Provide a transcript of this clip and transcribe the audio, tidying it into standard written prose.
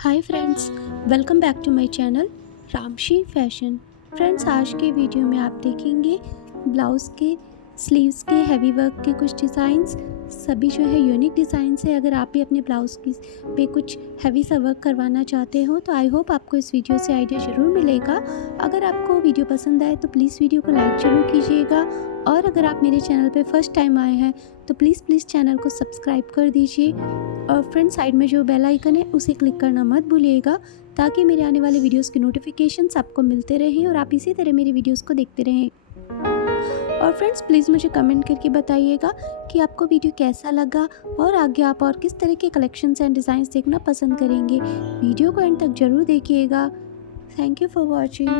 Hi friends, welcome back to my channel Ramshi fashion. Friends, आज के video में आप देखेंगे ब्लाउज़ के स्लीव्स के हैवी वर्क के कुछ डिज़ाइंस। सभी जो है यूनिक डिज़ाइंस है। अगर आप भी अपने ब्लाउज़ की पे कुछ हैवी सा वर्क करवाना चाहते हो तो आई होप आपको इस वीडियो से आइडिया ज़रूर मिलेगा। अगर आपको वीडियो पसंद आए तो प्लीज़ वीडियो को लाइक ज़रूर कीजिएगा, और अगर आप मेरे चैनल पे फर्स्ट टाइम आए हैं तो प्लीज़ चैनल को सब्सक्राइब कर दीजिए। और फ्रेंड, साइड में जो बेल आइकन है उसे क्लिक करना मत भूलिएगा, ताकि मेरे आने वाले वीडियोस के नोटिफिकेशंस आपको मिलते रहें और आप इसी तरह मेरी वीडियोस को देखते रहें। और फ्रेंड्स, प्लीज़ मुझे कमेंट करके बताइएगा कि आपको वीडियो कैसा लगा और आगे आप और किस तरह के कलेक्शंस एंड डिज़ाइंस देखना पसंद करेंगे। वीडियो को एंड तक ज़रूर देखिएगा। Thank you for watching.